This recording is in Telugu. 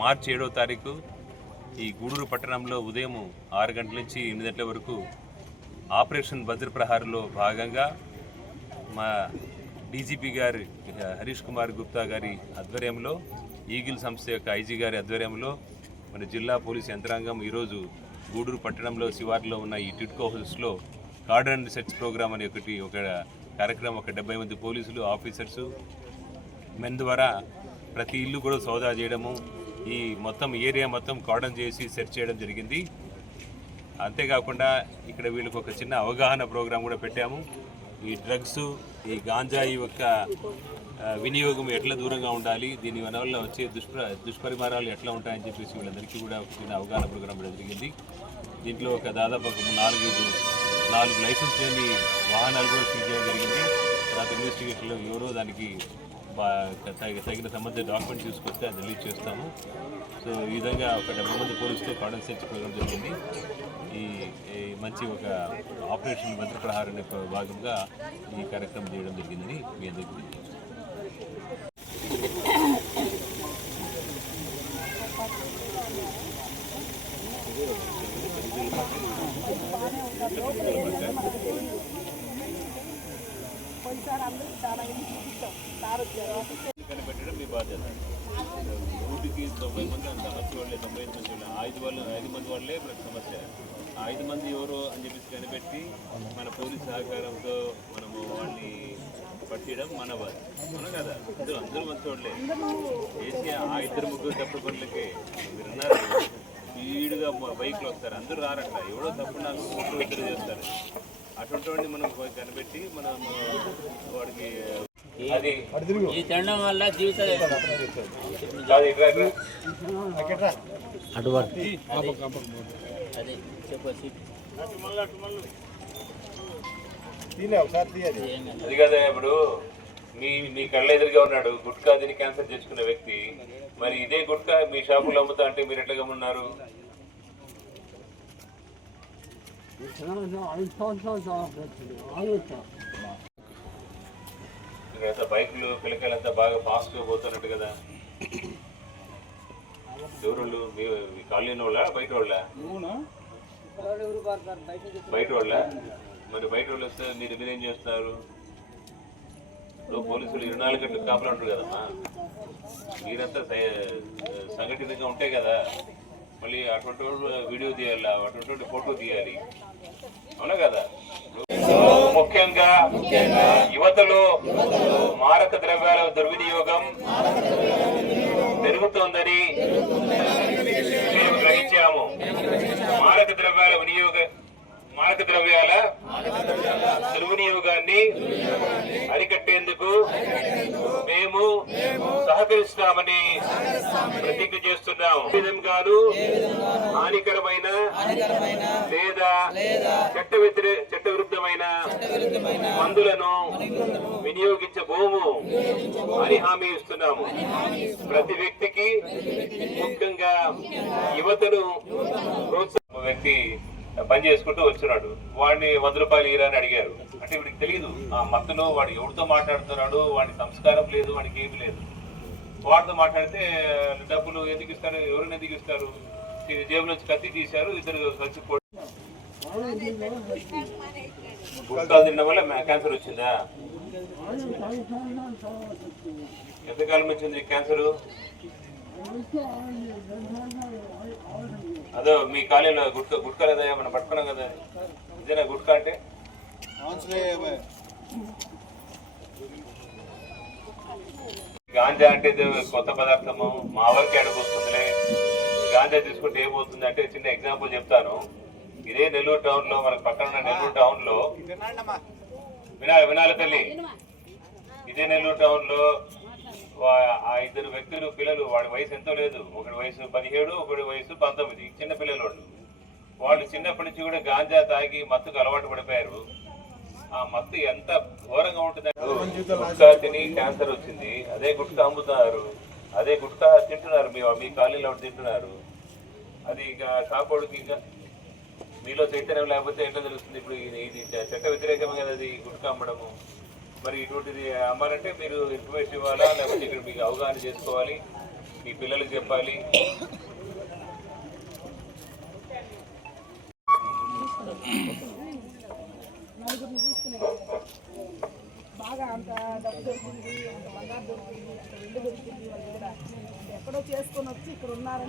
మార్చి 7వ తారీఖు ఈ గూడూరు పట్టణంలో ఉదయం 6 గంటల నుంచి 8 గంటల వరకు ఆపరేషన్ భద్రప్రహార్లో భాగంగా మా డీజీపీ గారి హరీష్ కుమార్ గుప్తా గారి ఆధ్వర్యంలో, ఈగిల్ సంస్థ యొక్క ఐజీ గారి ఆధ్వర్యంలో మన జిల్లా పోలీస్ యంత్రాంగం ఈరోజు గూడూరు పట్టణంలో శివార్లో ఉన్న ఈ టిడ్కో హౌస్లో కార్డన్ అండ్ సెర్చ్ ప్రోగ్రామ్ అనే ఒక కార్యక్రమం, ఒక 70 మంది పోలీసులు ఆఫీసర్సు మెన్ ద్వారా ప్రతి ఇల్లు కూడా సోదా చేయడము, ఈ మొత్తం ఏరియా మొత్తం కార్డన్ చేసి సెర్చ్ చేయడం జరిగింది. అంతేకాకుండా ఇక్కడ వీళ్ళకి ఒక చిన్న అవగాహన ప్రోగ్రాం కూడా పెట్టాము. ఈ డ్రగ్స్, ఈ గాంజాయి యొక్క వినియోగం ఎట్లా దూరంగా ఉండాలి, దీని వల్ల వచ్చే దుష్పరిమాణాలు ఎట్లా ఉంటాయని చెప్పేసి వీళ్ళందరికీ కూడా ఒక చిన్న అవగాహన ప్రోగ్రాం పెట్టడం జరిగింది. దీంట్లో ఒక దాదాపు 4 లైసెన్స్ లేని వాహనాలు కూడా సీజ్ చేయడం జరిగింది. తర్వాత ఇన్వెస్టిగేషన్లో ఎవరో దానికి తగిన సంబంధిత డాక్యుమెంట్ తీసుకొస్తే అది రిలీజ్ చేస్తాము. సో ఈ విధంగా ఒక 70 మంది పోలీసుతో కార్డన్ సెర్చ్ ప్రోగ్రాం జరిగింది. ఈ మంచి ఒక ఆపరేషన్ భద్రప్రహార్ అనే భాగంగా ఈ కార్యక్రమం చేయడం జరిగిందని మీ అందరికీ కనిపెట్టడం మీ బాధ్యత. 100కి 90 మంది అంత మంచి వాళ్ళే, 95 మంది వాళ్ళే, 5 మంది వాళ్ళే ప్రతి సమస్య. 5 మంది ఎవరో అని చెప్పేసి కనిపెట్టి మన పోలీస్ సహకారంతో మనము వాళ్ళని పట్టడం మన బాధ్యత. మనం కదా, అందరూ మంచి వాళ్ళే చేసి 2-3 తప్పుడు పనులకే మీరున్నారు. స్పీడ్గా బైక్లో వస్తారు, అందరూ రారట, ఎవడో తప్పు నాకు ఫోటో ఇద్దరు చేస్తారు. అటువంటి మనం కనిపెట్టి మనం వాడికి అది ఈ తినడం వల్ల జీవితాలు అది కదా. ఇప్పుడు మీ కళ్ళ ఎదురుగా ఉన్నాడు గుట్కా తిని క్యాన్సర్ తెచ్చుకున్న వ్యక్తి, మరి ఇదే గుట్కా మీ షాపులో అమ్ముతా అంటే మీరు ఎట్లా గమన్నారు? బైకులు పిల్లకాయలంతా బాగా ఫాస్ట్గా పోతున్నట్టు కదా. ఎవరోళ్ళు మీ కాలనీ వాళ్ళ బయట వాళ్ళ? బయట వాళ్ళ. మరి బయట వాళ్ళు వస్తే మీరేం చేస్తారు? పోలీసులు 24 గంటలు కాపలా ఉంటారు కదమ్మా. మీరంతా సంఘటితంగా ఉంటాయి కదా. మళ్ళీ అటువంటి వీడియో తీయాలి, అటువంటి ఫోటో తీయాలి, అవునా కదా. ముఖ్యంగా యువతలో మారక ద్రవ్యాల దుర్వినియోగం పెరుగుతోందని మేము గ్రహించాము. మారక ద్రవ్యాల దుర్వినియోగాన్ని అరికట్టేందుకు మేము సహకరిస్తామని ప్రతిజ్ఞ చేస్తున్నాం. విధంగాను హానికరమైన లేదా చట్టవిరుద్ధమైన మందులను వినియోగించబోము అని హామీ ఇస్తున్నాము. ప్రతి వ్యక్తికి, ముఖ్యంగా యువతను ప్రోత్సాహం వ్యక్తి పని చేసుకుంటూ వచ్చినాడు, వాడిని 100 రూపాయలు ఇరా అని అడిగారు. అంటే వీడికి తెలియదు ఆ మత్తులో వాడు ఎవరితో మాట్లాడుతున్నాడు, వాడి సంస్కారం లేదు, వాడికి ఏమి లేదు. వాడితో మాట్లాడితే డబ్బులు ఎందుకు ఇస్తారు, ఎవరిని ఎందుకు ఇస్తారు? జేబు నుంచి కత్తి తీశారు, ఇద్దరు కలిసి గుట్కాలు తినడం వల్ల క్యాన్సర్ వచ్చిందా? ఎంతకాలం వచ్చింది క్యాన్సరు? అదో మీ కాలేజీలో గుట్కా లేదా ఏమన్నా పట్టుకున్నాం కదా, ఇదేనా గుట్కా అంటే? గాంజా అంటే కొత్త పదార్థము, మా వరకు ఎడకు వస్తుందిలే. గాంజా తీసుకుంటే ఏమవుతుంది అంటే, చిన్న ఎగ్జాంపుల్ చెప్తాను. ఇదే నెల్లూరు టౌన్ లో, మనకు పక్కన ఉన్న నెల్లూరు టౌన్ లో, వినాలి తల్లి, ఇదే నెల్లూరు టౌన్ లో ఆ 2 వ్యక్తులు పిల్లలు, వాడి వయసు ఎంతో లేదు, ఒకటి వయసు 17, ఒకటి వయసు 19, చిన్న పిల్లలు వాళ్ళు చిన్నప్పటి నుంచి కూడా గాంజా తాగి మత్తుకు అలవాటు పడిపోయారు. ఆ మత్తు ఎంత ఘోరంగా ఉంటుందంటే, గుట్కా తిని క్యాన్సర్ వచ్చింది. అదే గుట్కా అమ్ముతున్నారు, అదే గుట్కా తింటున్నారు, మీ కాలనీలో తింటున్నారు. అది ఇక షాపోడికి ఇంకా మీలో చైతన్యం లేకపోతే ఎట్లా తెలుస్తుంది? ఇప్పుడు ఇది చట్ట వ్యతిరేకమే కదా అది గుట్కా అమ్మడము. మరి ఇటువంటిది అమ్మాలంటే మీరు ఇన్ఫర్మేషన్ ఇవ్వాలా, లేకపోతే ఇక్కడ మీకు అవగాహన చేసుకోవాలి. మీ పిల్లలకు చెప్పాలి. బాగా అంత డబ్బు దొరికింది, అంత బంగారు దొరికింది, అంత వెండి దొరికింది, వాళ్ళు కూడా ఎక్కడో చేసుకొని వచ్చి ఇక్కడ ఉన్నారని